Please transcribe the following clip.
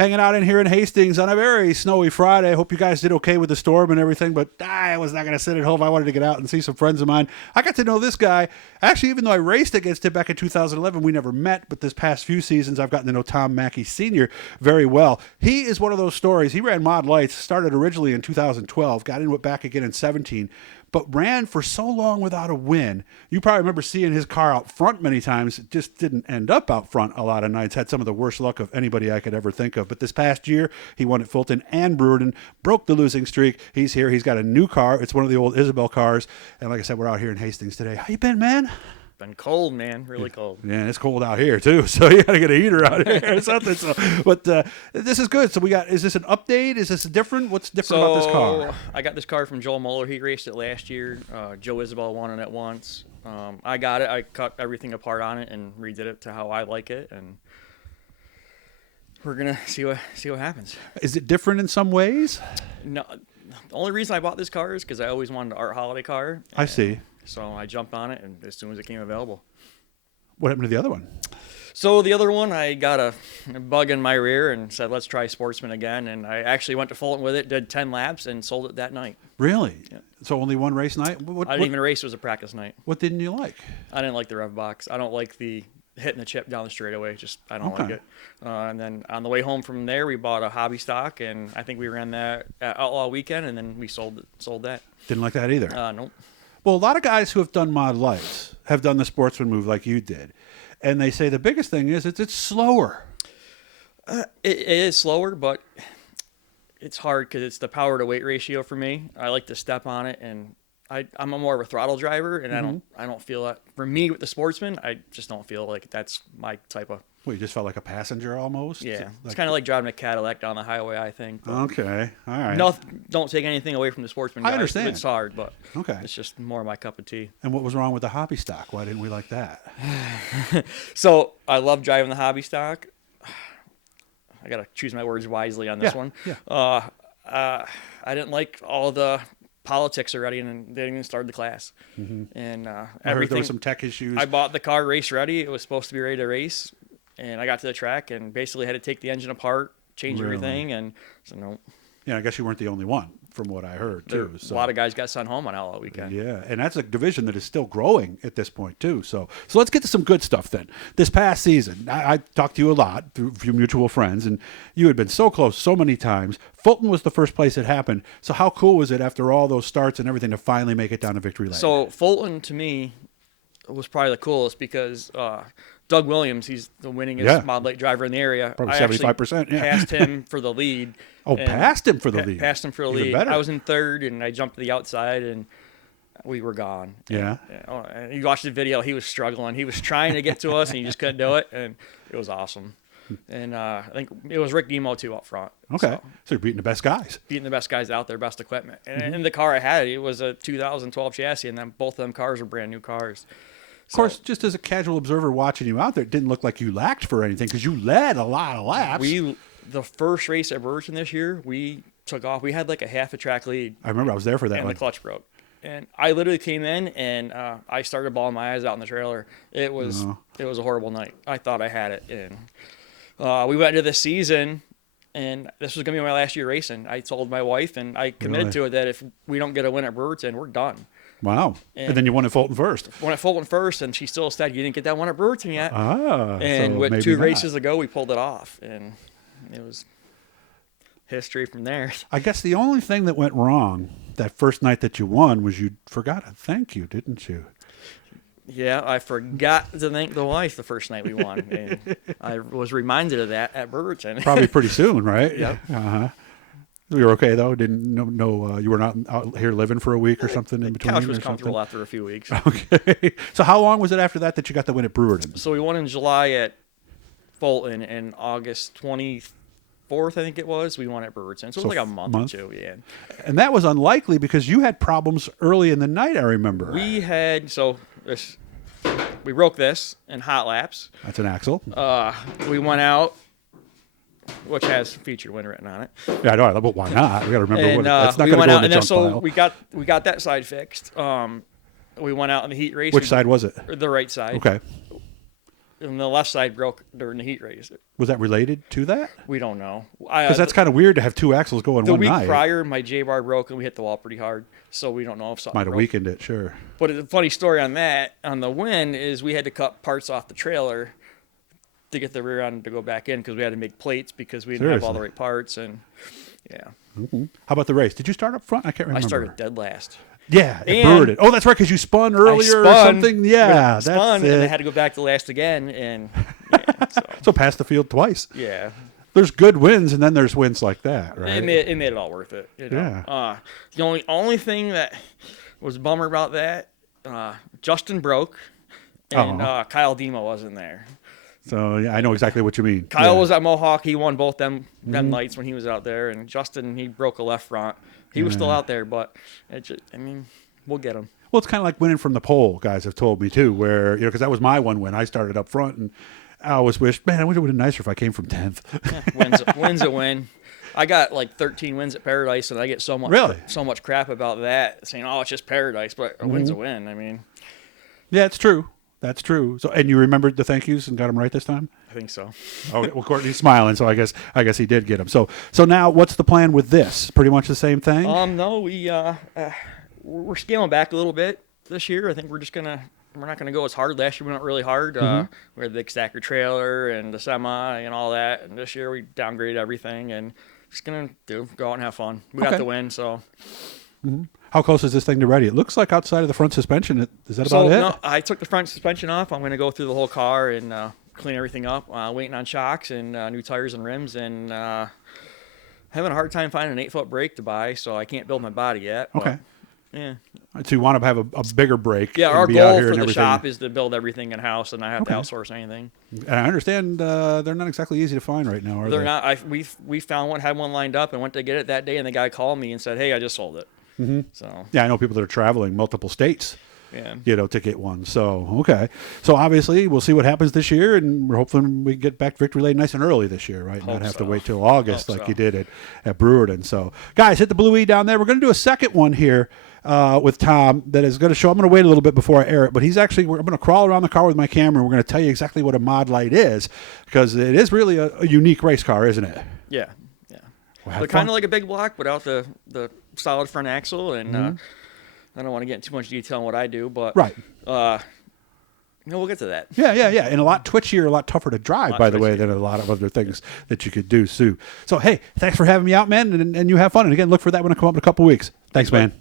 Hanging out in here in Hastings on a very snowy Friday. Hope you guys did okay with the storm and everything, but I was not going to sit at home. I wanted to get out and see some friends of mine. I got to know this guy. Actually, even though I raced against him back in 2011, we never met, but this past few seasons, I've gotten to know Tom Mackey Sr. very well. He is one of those stories. He ran Mod Lites, started originally in 2012, got into it back again in 17, but ran for so long without a win. You probably remember seeing his car out front many times. It just didn't end up out front a lot of nights. Had some of the worst luck of anybody I could ever think of. But this past year, he won at Fulton and Brewerton, broke the losing streak. He's here. He's got a new car. It's one of the old Isabel cars. And like I said, we're out here in Hastings today. How you been, man? Been cold, man. Really cold. Yeah, it's cold out here too, so you got to get a heater out here or something. So, but this is good. So we got. Is this an update? Is this different? What's different about this car? I got this car from Joel Muller. He raced it last year. Joe Isabel won it at once. I got it. I cut everything apart on it and redid it to how I like it, and we're gonna see what happens. Is it different in some ways? No, the only reason I bought this car is because I always wanted an Art Holiday car. I see. So I jumped on it, and as soon as it came available. What happened to the other one? So the other one, I got a bug in my rear and said, let's try Sportsman again. And I actually went to Fulton with it, did 10 laps, and sold it that night. Really? Yeah. So only one race night? I didn't even race. It was a practice night. What didn't you like? I didn't like the rev box. I don't like the hitting the chip down the straightaway. I don't like it. And then on the way home from there, we bought a hobby stock, and I think we ran that at Outlaw Weekend, and then we sold that. Didn't like that either? Nope. Well, a lot of guys who have done Mod Lites have done the Sportsman move like you did. And they say the biggest thing is it's slower. It is slower, but it's hard because it's the power to weight ratio for me. I like to step on it, and I'm more of a throttle driver, and I don't feel that. For me with the Sportsman, I just don't feel like that's my type of. Well, you just felt like a passenger almost? Yeah. It's kind of like driving a Cadillac down the highway, I think. Okay. All right. No, don't take anything away from the Sportsman guys. I understand. It's hard, but okay, it's just more my cup of tea. And what was wrong with the hobby stock? Why didn't we like that? So I love driving the hobby stock. I got to choose my words wisely on this one. Yeah. I didn't like all the politics already, and they didn't even start the class. And I heard everything. there were some tech issues. I bought the car race ready. It was supposed to be ready to race. And I got to the track and basically had to take the engine apart, change everything, and so no. Yeah, I guess you weren't the only one, from what I heard too. A lot of guys got sent home on Outlaw Weekend. Yeah, and that's a division that is still growing at this point too. So let's get to some good stuff then. This past season, I talked to you a lot through a few mutual friends, and you had been so close so many times. Fulton was the first place it happened. So how cool was it after all those starts and everything to finally make it down to victory lane? So Fulton to me was probably the coolest because Doug Williams, he's the winningest Mod Lite driver in the area. Probably 75%. Yeah. Passed him for the lead. Passed him for the lead. Passed him for the lead. Better. I was in third, and I jumped to the outside, and we were gone. Yeah. And you watched the video. He was struggling. He was trying to get to us, and he just couldn't do it, and it was awesome. And I think it was Rick Demo, too, up front. Okay. So you're beating the best guys. Beating the best guys out there, best equipment. And in the car I had, it was a 2012 chassis, and then both of them cars were brand new cars. Of course, just as a casual observer watching you out there, it didn't look like you lacked for anything because you led a lot of laps. The first race at Brewerton this year, we took off. We had like a half a track lead. I remember I was there for that and one. The clutch broke. And I literally came in, and I started bawling my eyes out in the trailer. It was a horrible night. I thought I had it. And we went into the season, and this was going to be my last year racing. I told my wife, and I committed to it, that if we don't get a win at Brewerton, we're done. Wow. And then you won at Fulton first. Won at Fulton first, and she still said, you didn't get that one at Brewerton yet. And so with 2 races ago, we pulled it off. And it was history from there. I guess the only thing that went wrong that first night that you won was you forgot to thank you, didn't you? Yeah, I forgot to thank the wife the first night we won. And I was reminded of that at Brewerton. Probably pretty soon, right? Yep. You were okay though. Didn't you were not out here living for a week or something in between. Couch was comfortable after a few weeks. Okay. So how long was it after that you got the win at Brewerton? So we won in July at Fulton, and August 24th, I think it was, we won at Brewerton. So it was like a month or two. Yeah. And that was unlikely because you had problems early in the night. I remember. We broke this in hot laps. That's an axle. We went out, which has featured win written on it. Yeah, I know, but why not? We got to remember that's not we going to went go out, in the and junk then pile. we got that side fixed. We went out in the heat race. Which side was it? The right side. Okay. and the left side broke during the heat race. Was that related to that? We don't know. Because that's kind of weird to have two axles go in the one week night. prior, my J bar broke and we hit the wall pretty hard, so we don't know if something Might have broke. weakened it, sure. But the funny story on that, on the win, is we had to cut parts off the trailer to get the rear end to go back in because we had to make plates because we didn't have all the right parts. And yeah. Mm-hmm. How about the race? Did you start up front? I can't remember. I started dead last. Yeah, it And brewed it. Oh, that's right, because you spun earlier or something. Yeah, that's spun, it. and I had to go back to last again. And yeah, so passed the field twice. Yeah. There's good wins, and then there's wins like that, right? It made it all worth it. You know? Yeah. The only thing that was a bummer about that, Justin broke, and Kyle Demo wasn't there. So yeah, I know exactly what you mean. Kyle was at Mohawk. He won both them nights when he was out there, and Justin, he broke a left front. He was still out there, but we'll get him. Well, it's kind of like winning from the pole. Guys have told me too, where because that was my one win. I started up front, and I always wished, man, I would have been nicer if I came from 10th. Wins a win. I got like 13 wins at Paradise, and I get so much crap about that, saying, "Oh, it's just Paradise," but a win's a win. I mean, yeah, it's true. That's true. So, and you remembered the thank yous and got them right this time? I think so. Oh, well, Courtney's smiling, so I guess he did get them. So now, what's the plan with this? Pretty much the same thing. No, we're scaling back a little bit this year. I think we're not gonna go as hard. Last year we went really hard. We had the big stacker trailer and the semi and all that. And this year we downgraded everything and just gonna go out and have fun. We got the win, so. Mm-hmm. How close is this thing to ready? It looks like outside of the front suspension. Is that about it? No, I took the front suspension off. I'm going to go through the whole car and clean everything up. Waiting on shocks and new tires and rims, and having a hard time finding an 8-foot brake to buy, so I can't build my body yet. Okay. But, yeah. So you want to have a bigger brake? Yeah, our be out goal here for and the shop is to build everything in house and not have to outsource anything. And I understand they're not exactly easy to find right now, are they? They're not. We found one, had one lined up, and went to get it that day, and the guy called me and said, "Hey, I just sold it." Mm-hmm. So yeah, I know people that are traveling multiple states, yeah, to get one. So okay, so obviously we'll see what happens this year, and we're hoping we get back to Victory Lane nice and early this year, right? Not have to wait till August like you did at Brewerton. So guys, hit the Blue E down there. We're going to do a second one here with Tom that is going to show. I'm going to wait a little bit before I air it, but I'm going to crawl around the car with my camera, and we're going to tell you exactly what a Mod Lite is, because it is really a unique race car, isn't it? Yeah. They're kind of like a big block without the solid front axle, and I don't want to get into too much detail on what I do, but right. We'll get to that. Yeah, and a lot twitchier, a lot tougher to drive, by the way, than a lot of other things that you could do, Sue. So, hey, thanks for having me out, man, and you have fun. And again, look for that when I come up in a couple weeks. Thanks, man.